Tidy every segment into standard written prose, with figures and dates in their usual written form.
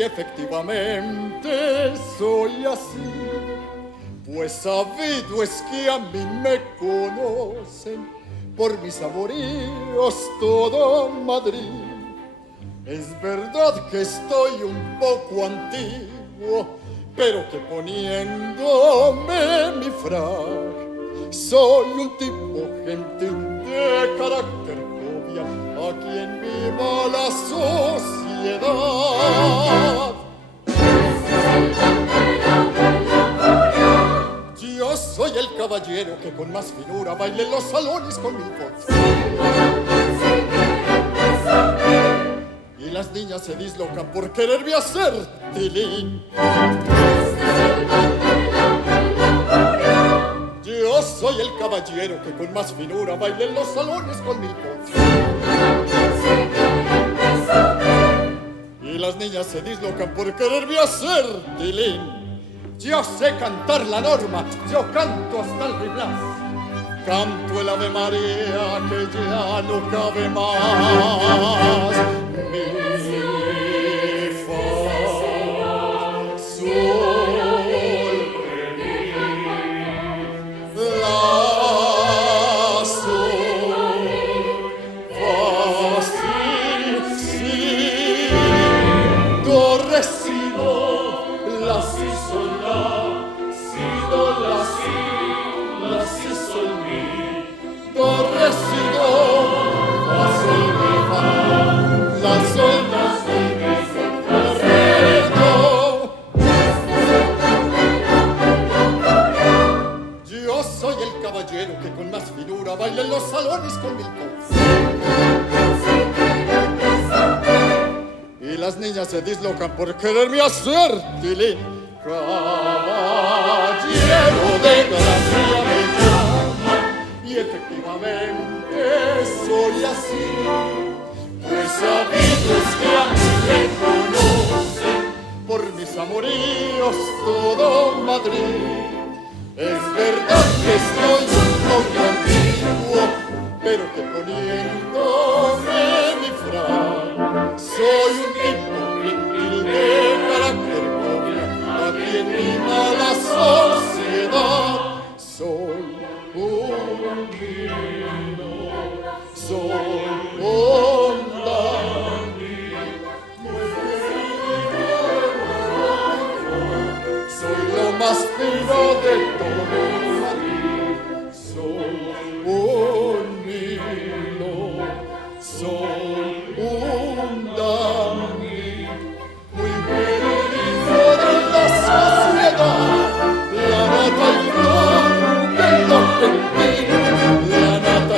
Y efectivamente soy así, pues sabido es que a mí me conocen por mis amoríos todo Madrid. Es verdad que estoy un poco antiguo, pero que poniéndome mi frac soy un tipo gentil de carácter jovial, a quien viva la sociedad. Yo soy el caballero que con más finura baila en los salones con mil voces. Y las niñas se dislocan por quererme hacer tilín. Yo soy el caballero que con más finura baila en los salones con mil voces. Y las niñas se dislocan por quererme hacer tilín. Yo sé cantar la norma, yo canto hasta el Blas. Canto el Ave María que ya no cabe más. Mi, fa, sol, re, mi, la, sol, fa, si, do, re, si, do, la, si, sol, la, si, do, la, si, sol, mi, do, re, si, do, fa, sol, mi, fa, la, sol, la, si, la, re, do. Yo soy el caballero que con más finura baila en los salones con mil voces. Y las niñas se dislocan por quererme hacer tilín. Caballero de gracia me llaman, y efectivamente soy así, pues sabido es que a mí me conocen por mis amoríos todo Madrid. Es verdad que estoy un poco antiguo, pero que poniéndome mi frac soy un tipo gentil de carácter jovial, a quien mima la sociedad. Soy un vino, soy un dandy, soy lo más fino de todo Madrid. Soy un vino, soy un dandy, muy querido de la sociedad, la nata y flor de lo gentil, la nata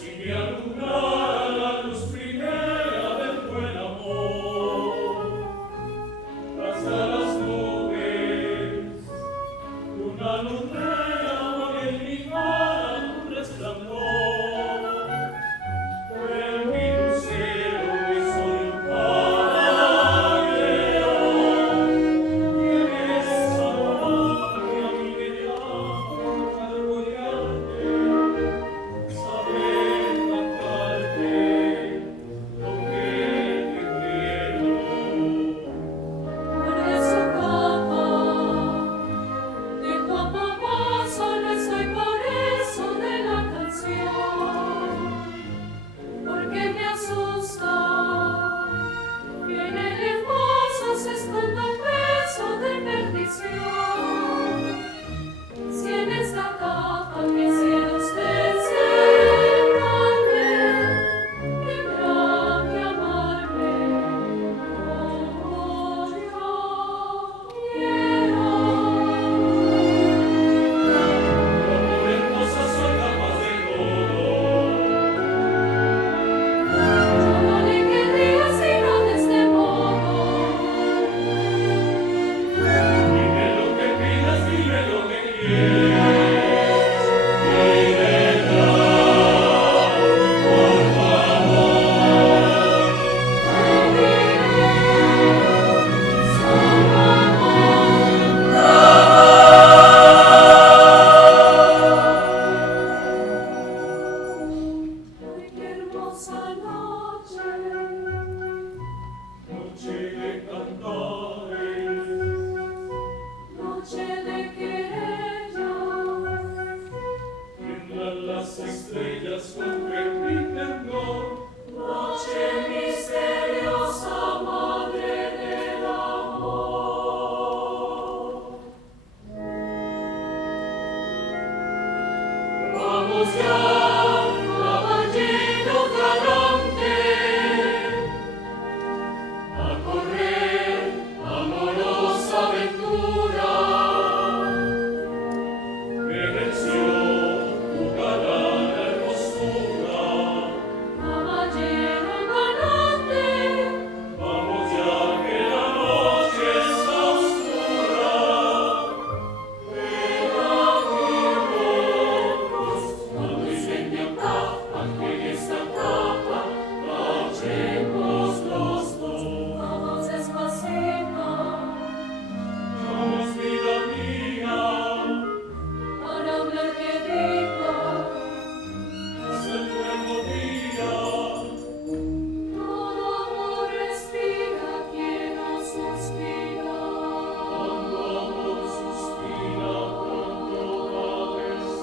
Si mi alumbrara la luz estrellas con mi temblor, noche misteriosa, madre del amor. Vamos ya, caballero galante, a correr amorosa aventura. venció tu galana hermosura. Caballero galante, Vamos ya que la noche está oscura. cuando incendio tapa, en esta tapa, marchemos los dos. Vamos despacito, Vamos, vida mía, para hablar quedito, hasta el nuevo día. todo amor respira, quien no suspira. Cuando amor suspira con toda verdad.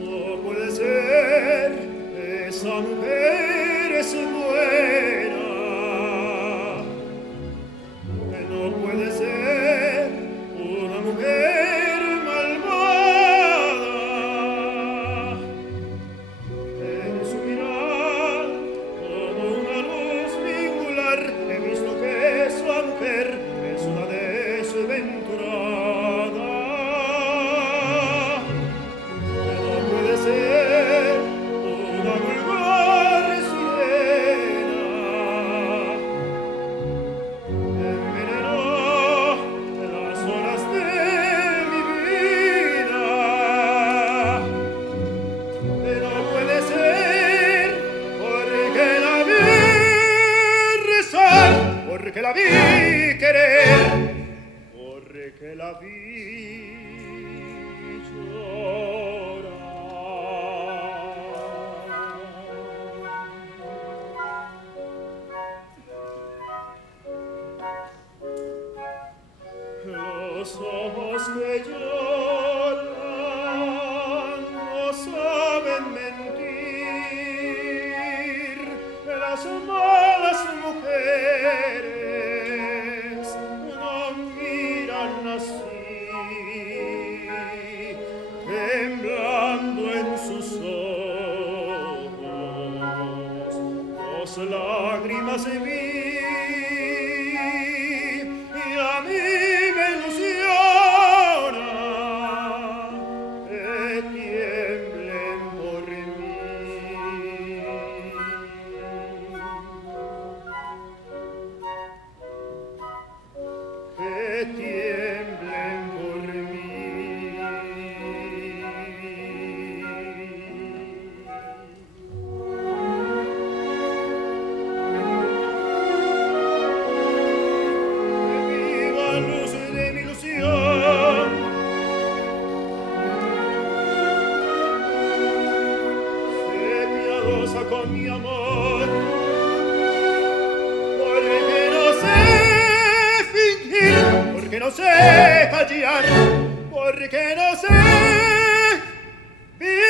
No puede ser, esa mujer es buena. No puede ser una mujer malvada. En su mirar, como una luz singular, he visto que esa mujer es una desventurada. No puede ser una vulgar sirena. Envenenó las horas de mi vida. No puede ser porque la vi rezar, porque la vi querer, porque la vi los ojos que lloran no saben mentir, las malas mujeres no miran así, temblando en sus ojos, dos lágrimas vi. Y a mí me ilusiona que tiemblen por mí. Que tiemblen por mí. Viva luz de mi ilusión, sé piadosa con mi amor, porque no sé fingir, porque no sé callar, porque no sé vivir.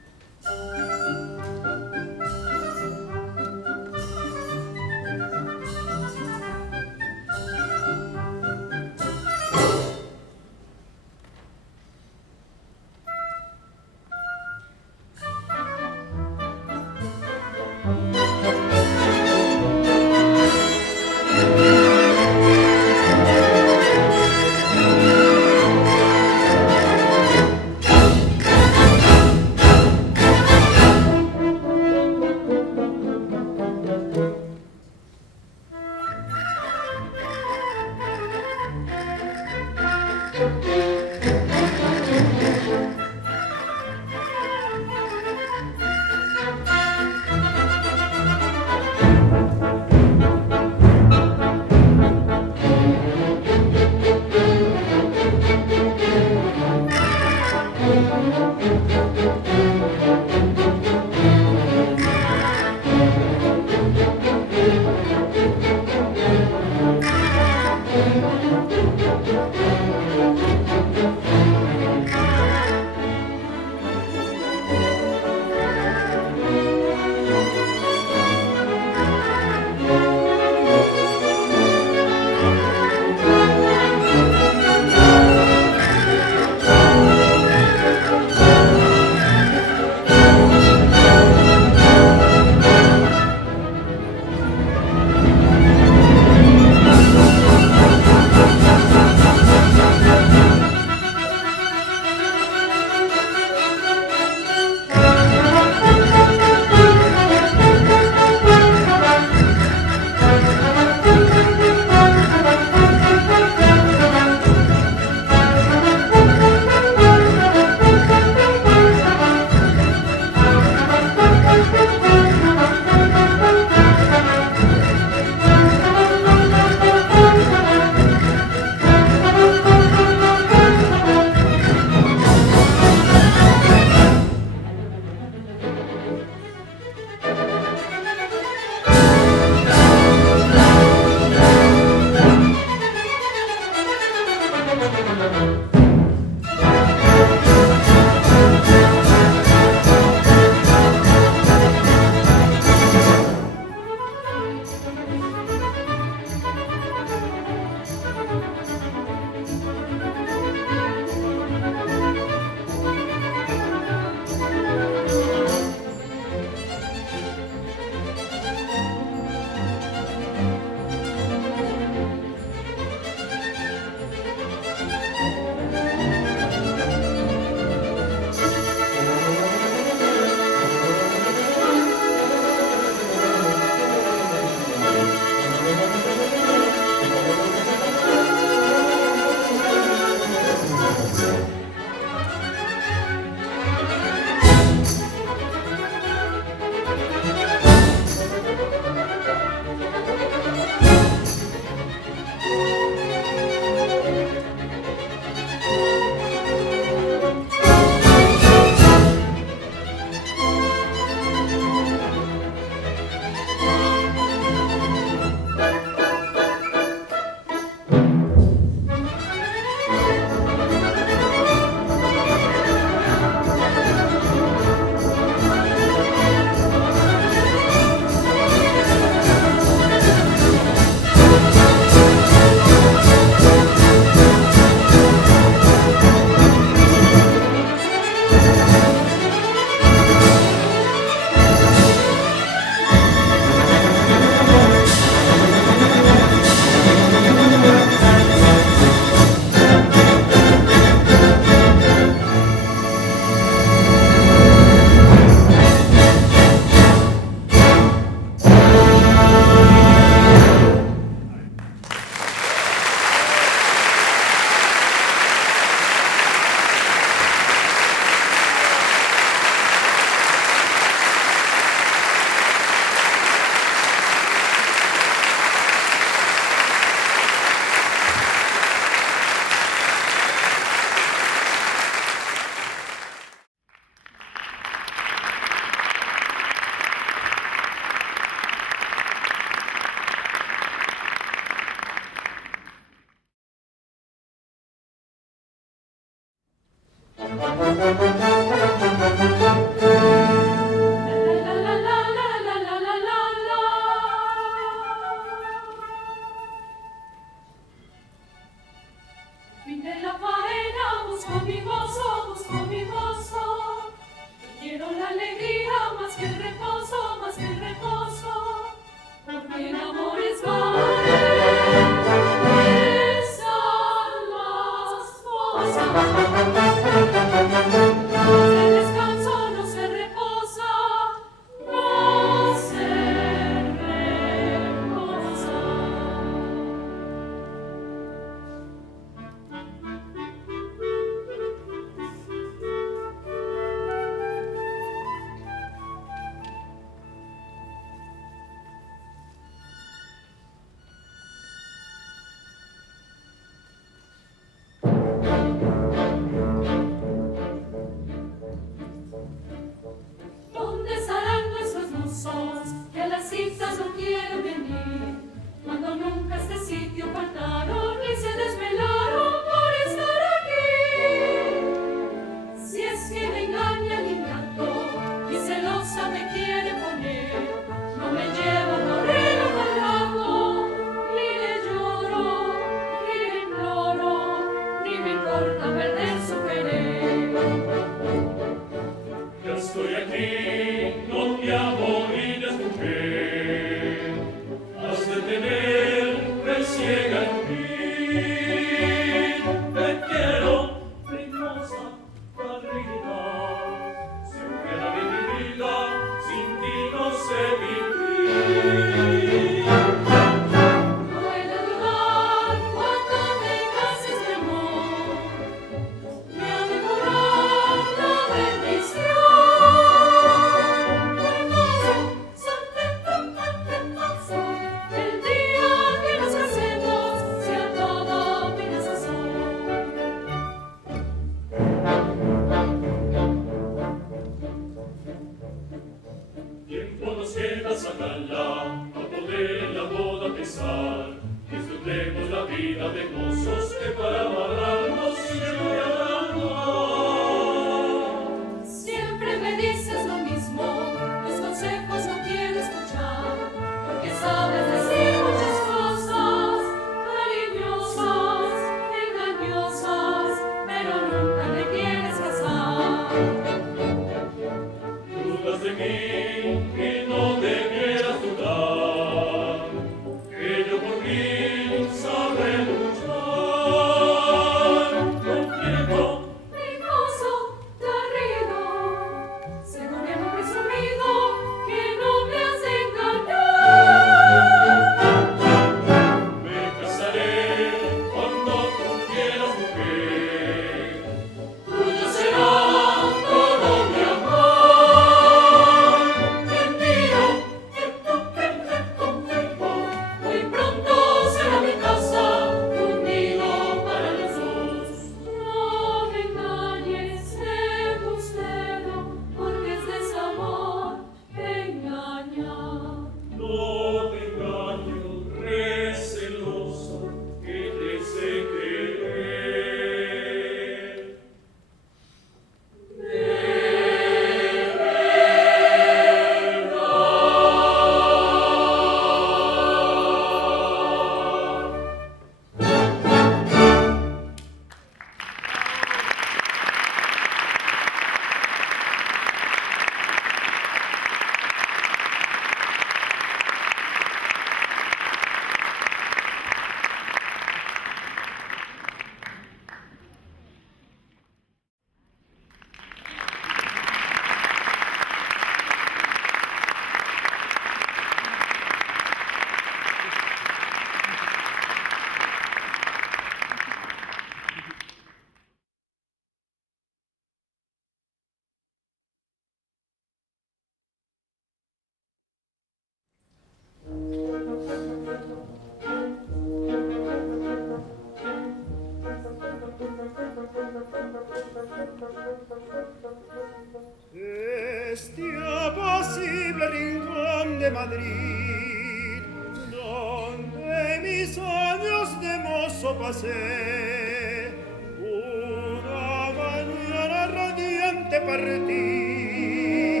Este apacible rincón de Madrid, donde mis años de mozo pasé, una mañana radiante partí,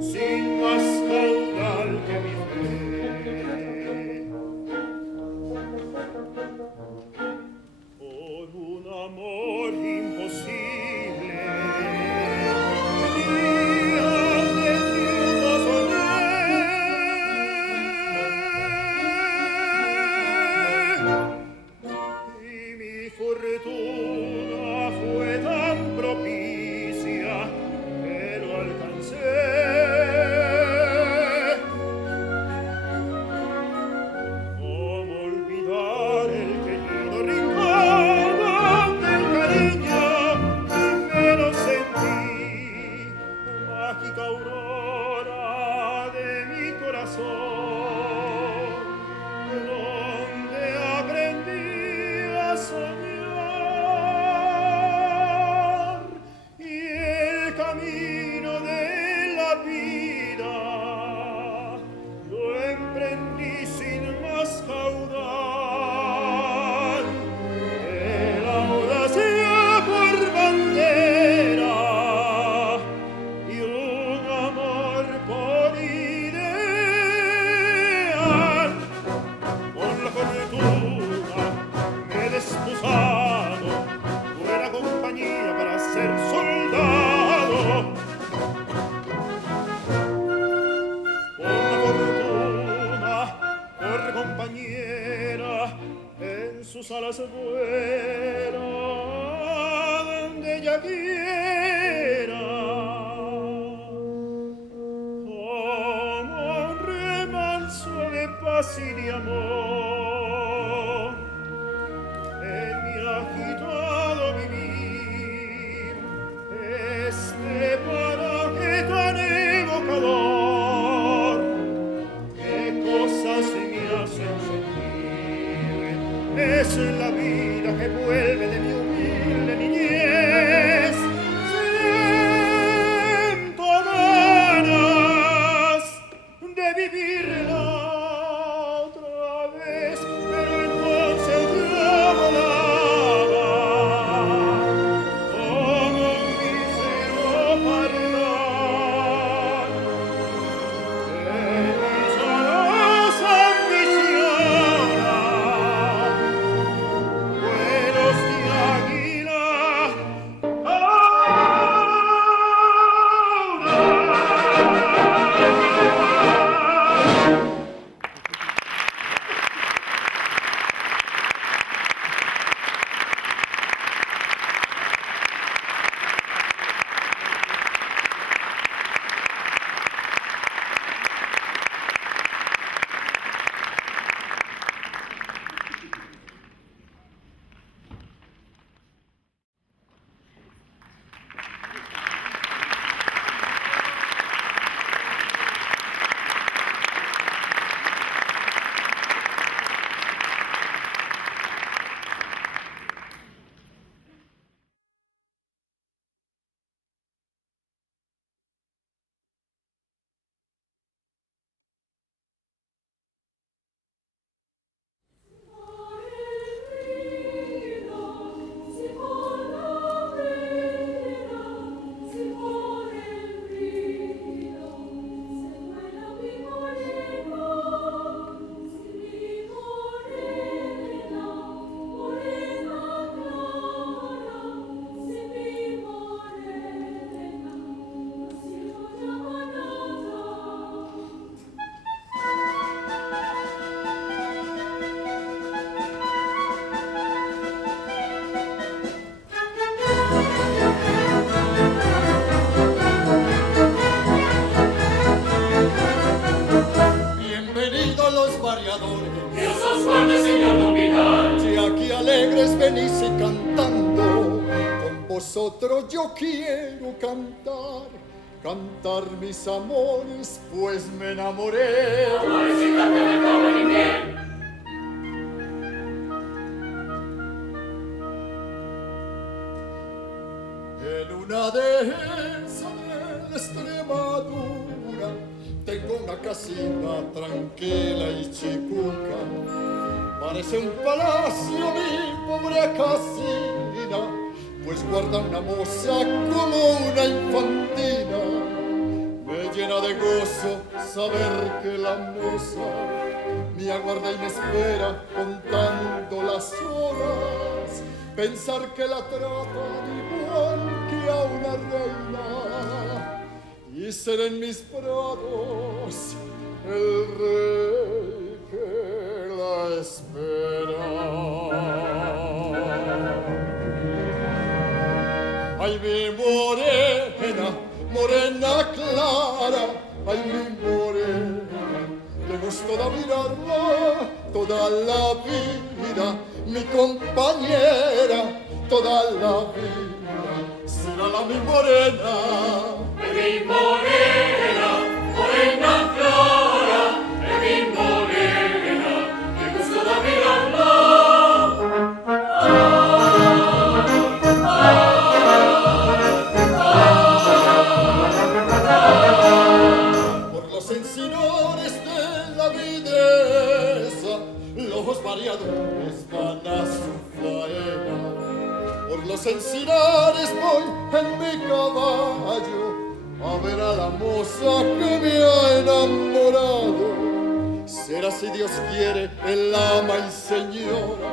sin más caudal que mi fe. Por un amor imposible, días de triunfo soñé, y mi fortuna fue tan propicia que lo alcancé. ¿Cómo olvidar el querido rincón donde el cariño primero sentí, mágica aurora de mi corazón, donde aprendí a soñar, y el camino de la vida lo emprendí sin más caudal, el audacia por bandera y un amor por ideal. Con la fortuna me he desposado, buena compañía para ser soldado. Con la fortuna por compañera, en sus alas vuela donde ella quiera. Como un remanso de paz y de amor, en mi agitado vivir, este paraje tan evocador, qué cosas me hacen sentir. Es la vida que vuelve de mi humilde niñez. Siento ganas de vivirla otra vez, pero entonces yo volaba como un mísero pardal. Mis alas ambicionan vuelos de águila. venís cantando, con vosotros yo quiero cantar, cantar mis amores, pues me enamoré. Amorecita, te me como ni bien. En una dehesa de la Extremadura tengo una casita tranquila y chicuca. Parece un palacio mi pobre casina, pues guarda una moza como una infantina. Me llena de gozo saber que la moza me aguarda y me espera contando las horas. Pensar que la tratan igual que a una reina y ser en mis prados el rey que la espera. Ay, mi morena, morena clara, ay, mi morena, qué gusto da mirarla toda la vida, mi compañera, toda la vida, será la mi morena. Mi morena, morena clara, mi morena, qué gusto da mirarla. Por los encinares de la videsa, los variadores van a su faena. Por los encinares voy en mi caballo a ver a la moza que me ha enamorado. Será, si Dios quiere, el ama y señora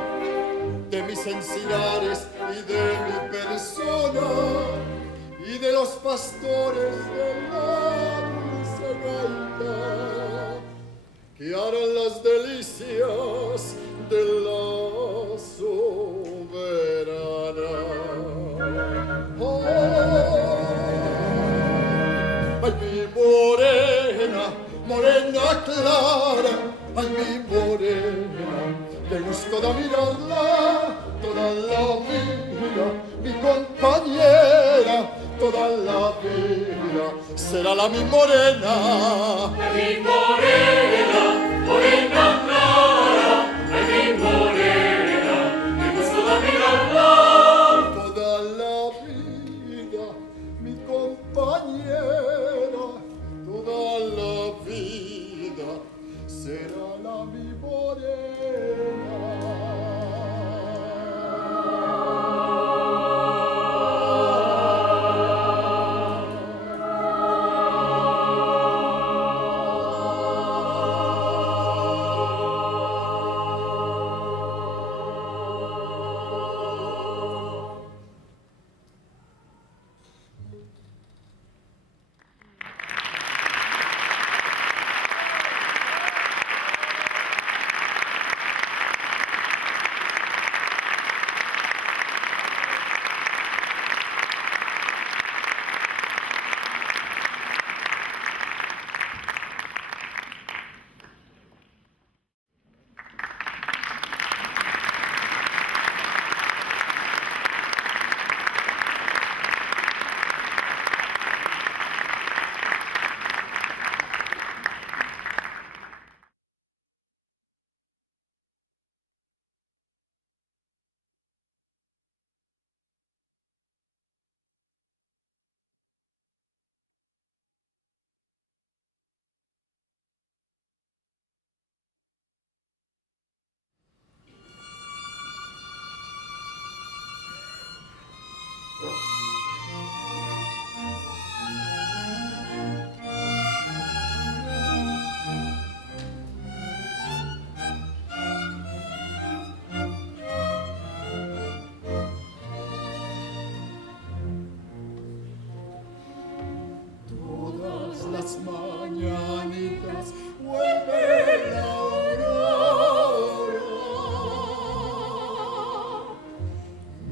de mis encinares y de mi persona y de los pastores de la dulce gaita que harán las delicias de la soberana. Oh, ay, mi morena, morena clara, ay, mi morena, qué gusto da mirarla toda la vida, mi compañera, toda la vida, será la mi morena. Mi morena, morena clara, mi morena, qué gusto da mirarla. Toda la vida, mi compañera, toda la vida, será la mi morena. Las mañanitas vuelve la aurora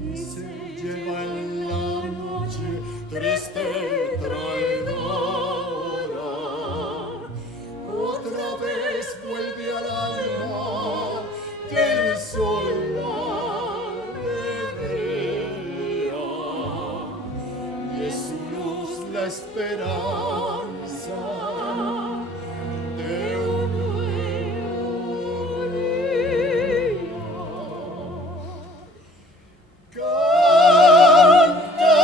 y se lleva en la noche triste traidora. Otra vez vuelve al alma que el sol la alegría y es su luz la esperanza de un nuevo día. Canta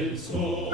del sol.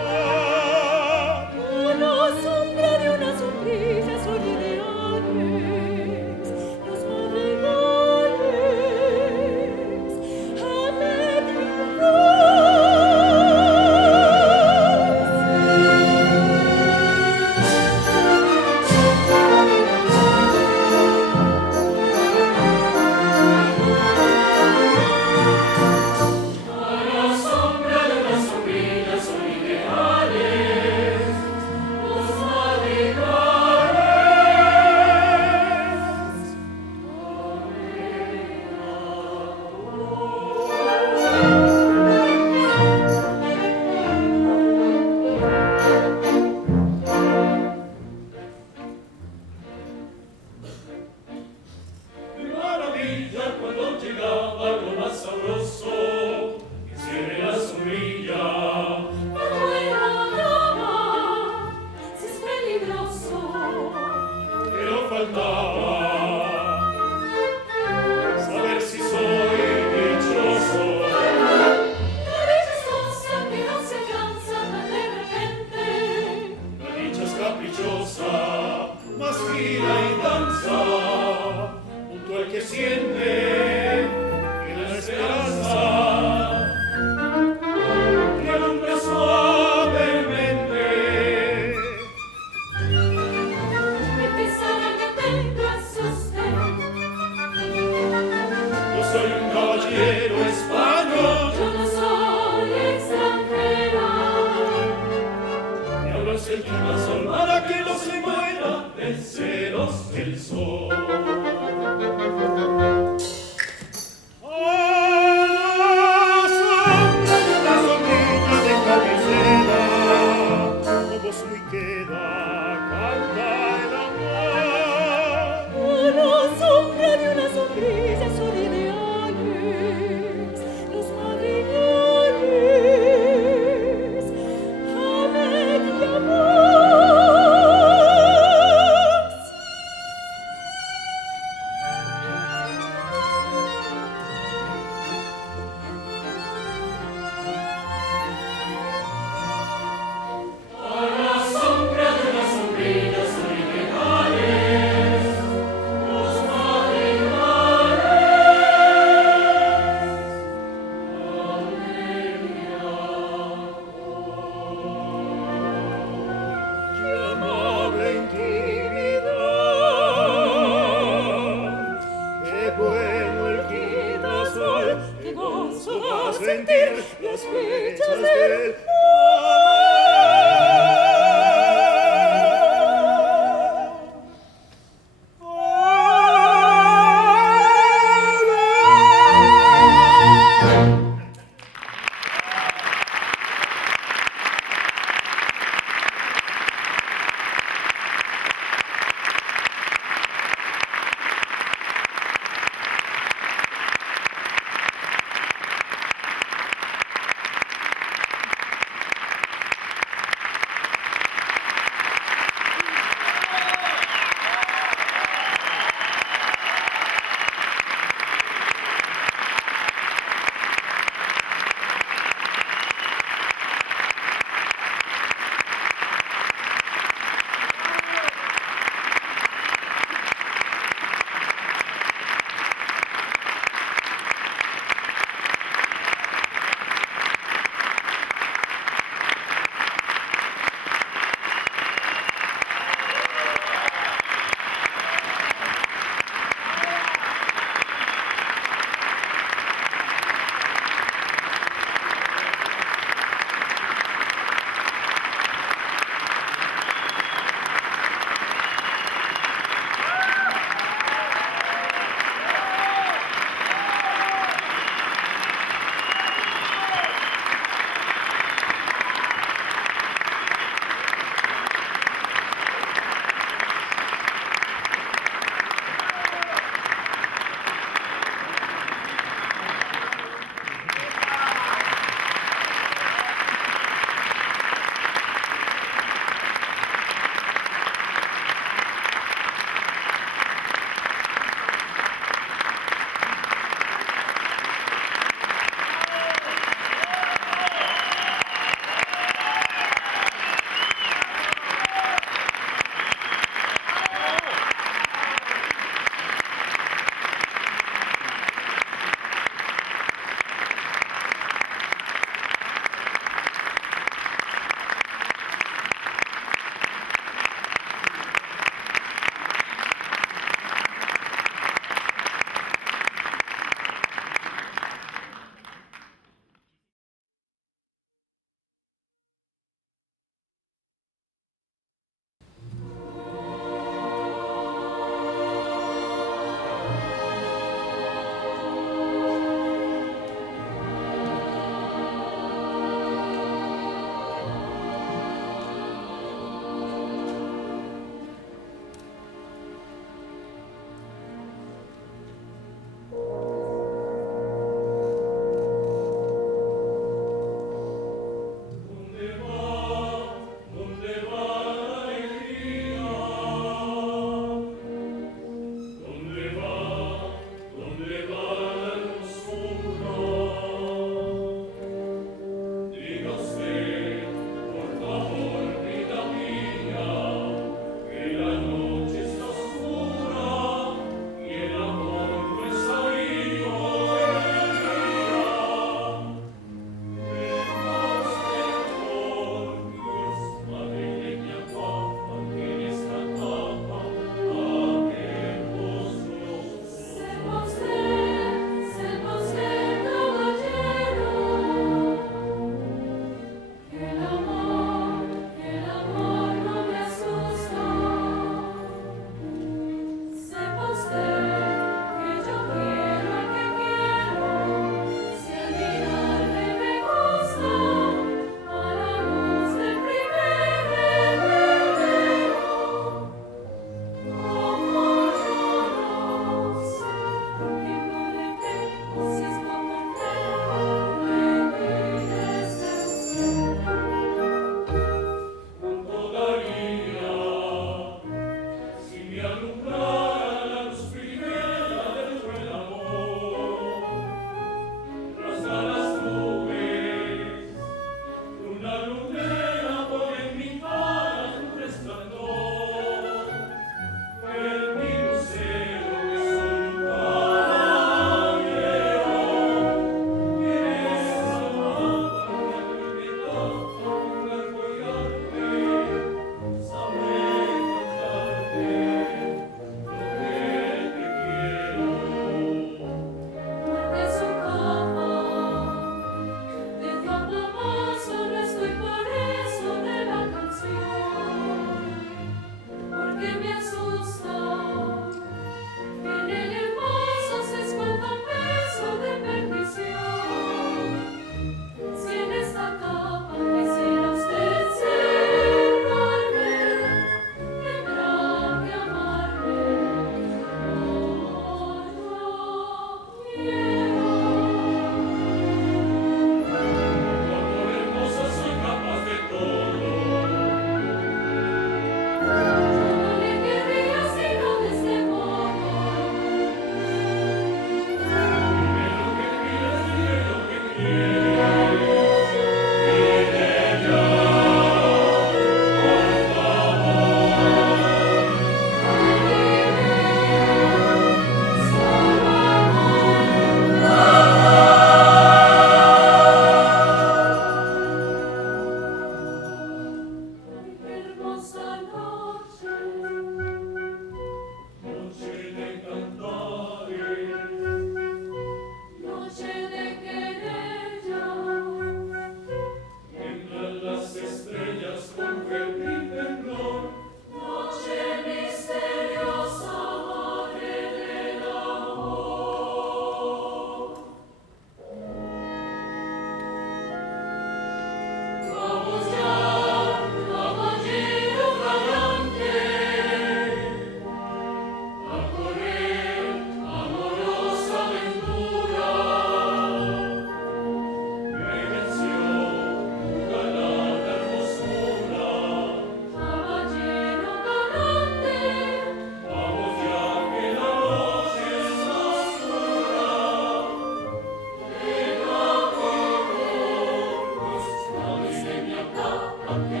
que